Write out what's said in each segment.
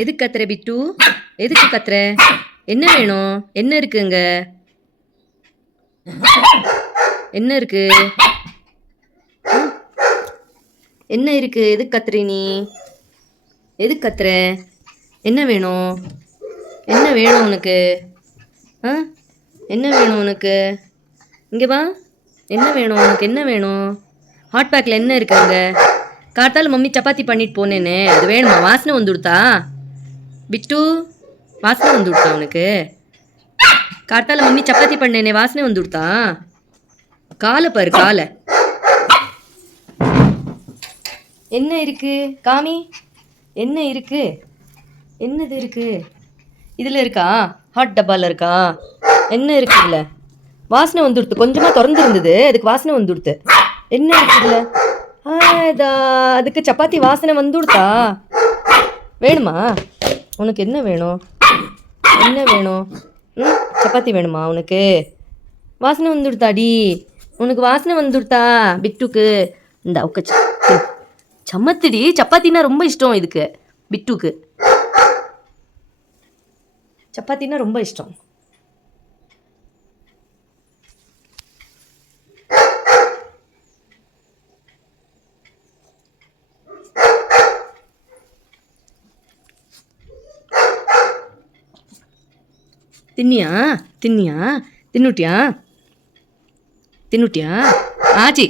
எதுக்கு கத்துற பிட்டு? எதுக்கு கத்துற? என்ன வேணும்? என்ன இருக்குங்க? என்ன இருக்கு? என்ன இருக்கு? எதுக்கு கத்துற நீ? எதுக்கு கத்துற? என்ன வேணும்? என்ன வேணும் உனக்கு? ஆ என்ன வேணும் உனக்கு? இங்கே வா. என்ன வேணும் உனக்கு? என்ன வேணும்? ஹாட் பேக்கில் என்ன இருக்கு அங்கே? காத்தால மம்மி சப்பாத்தி பண்ணிட்டு போனேனே, அது வேணுமா? வாசனை வந்துடுத்தா பிட்டு? வாசனை வந்துடுத்தா உனக்கு? காத்தால மம்மி சப்பாத்தி பண்ணேனே, வாசனை வந்துடுத்தா? காலை பாரு, காலை. என்ன இருக்கு காமி? என்ன இருக்கு? என்னது இருக்கு? இதில் இருக்கா? ஹாட் டப்பாவில் இருக்கா? என்ன இருக்கு இதில்? வாசனை வந்துடுத்து. கொஞ்சமாக திறந்துருந்தது, அதுக்கு வாசனை வந்துடுத்து. என்ன இருக்கு இதில்? அதுக்கு சப்பாத்தி வாசனை வந்துடுத்தா? வேணுமா உனக்கு? என்ன வேணும்? என்ன வேணும்? சப்பாத்தி வேணுமா உனக்கு? வாசனை வந்துடுத்தாடி உனக்கு? வாசனை வந்துடுத்தா பிட்டுக்கு? இந்த உக்கச்சு சம்மத்திடி. சப்பாத்தினா ரொம்ப இஷ்டம் இதுக்கு. பிட்டுக்கு சப்பாத்தினா ரொம்ப இஷ்டம். தின்னியா? தின்னியா? தின்னுட்டியா? தின்னுட்டியா? ஆச்சி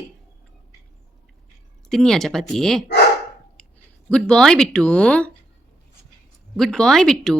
தின்னியா சப்பாத்தி? குட் பாய் பிட்டு. குட் பாய் பிட்டு.